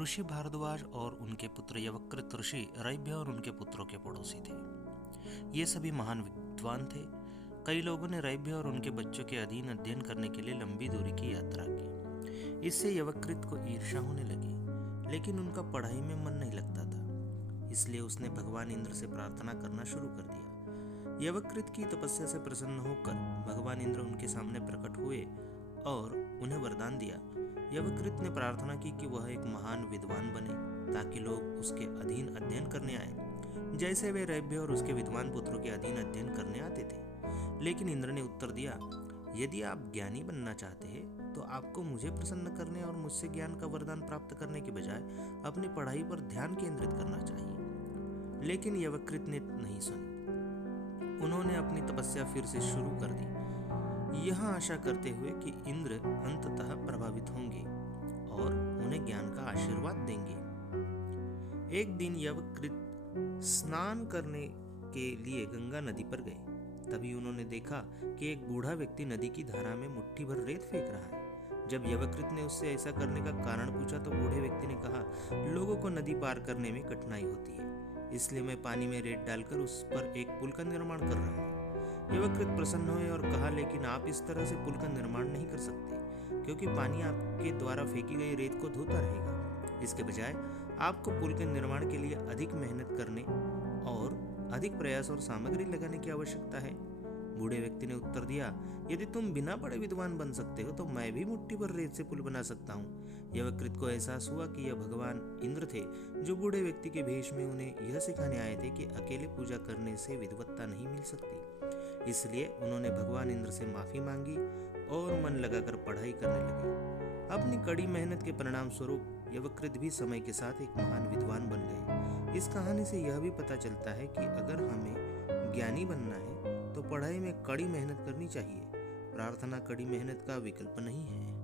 ऋषि भारद्वाज और उनके पुत्र यवकृत ऋषि रैभ्य और उनके पुत्रों के पड़ोसी थे। ये सभी महान विद्वान थे। कई लोगों ने रैभ्य और उनके बच्चों के अधीन अध्ययन करने के लिए लंबी दूरी की यात्रा की। इससे यवकृत को ईर्ष्या होने लगी, लेकिन उनका पढ़ाई में मन नहीं लगता था। इसलिए उसने भगवान इंद्र से प्रार्थना करना शुरू कर दिया। यवकृत की तपस्या से प्रसन्न होकर भगवान इंद्र उनके सामने प्रकट हुए और उन्हें वरदान दिया। यवकृत ने प्रार्थना की कि वह एक महान विद्वान बने ताकि लोग उसके अधीन अध्ययन करने आए, जैसे वे रैभ्य और उसके विद्वान पुत्रों के अधीन अध्ययन करने आते थे। लेकिन इंद्र ने उत्तर दिया, यदि आप ज्ञानी बनना चाहते हैं तो आपको मुझे प्रसन्न करने और मुझसे ज्ञान का वरदान प्राप्त करने के बजाय अपनी पढ़ाई पर ध्यान केंद्रित करना चाहिए। लेकिन यवकृत ने नहीं सुनी। उन्होंने अपनी तपस्या फिर से शुरू कर दी, यह आशा करते हुए कि इंद्र अंततः प्रभावित होंगे और उन्हें ज्ञान का आशीर्वाद देंगे। एक दिन यवकृत स्नान करने के लिए गंगा नदी पर गए। तभी उन्होंने देखा कि एक बूढ़ा व्यक्ति नदी की धारा में मुट्ठी भर रेत फेंक रहा है। जब यवकृत ने उससे ऐसा करने का कारण पूछा तो बूढ़े व्यक्ति ने कहा, लोगों को नदी पार करने में कठिनाई होती है, इसलिए मैं पानी में रेत डालकर उस पर एक पुल का निर्माण कर रहा हूँ। यवकृत प्रसन्न हुए और कहा, लेकिन आप इस तरह से पुल का निर्माण नहीं कर सकते, क्योंकि पानी आपके द्वारा फेंकी गई रेत को धोता रहेगा। इसके बजाय आपको पुल के निर्माण के लिए अधिक मेहनत करने और अधिक प्रयास और सामग्री लगाने की आवश्यकता है। बूढ़े व्यक्ति ने उत्तर दिया, यदि तुम बिना पढ़े विद्वान बन सकते हो तो मैं भी मुट्ठी भर रेत से पुल बना सकता हूँ। यवकृत को एहसास हुआ कि यह भगवान इंद्र थे, जो बूढ़े व्यक्ति के भेष में उन्हें यह सिखाने आए थे कि अकेले पूजा करने से विद्वत्ता नहीं मिल सकती। इसलिए उन्होंने भगवान इंद्र से माफी मांगी और मन लगाकर पढ़ाई करने लगे। अपनी कड़ी मेहनत के परिणाम स्वरूप यवकृत भी समय के साथ एक महान विद्वान बन गए। इस कहानी से यह भी पता चलता है कि अगर हमें ज्ञानी बनना है तो पढ़ाई में कड़ी मेहनत करनी चाहिए। प्रार्थना कड़ी मेहनत का विकल्प नहीं है।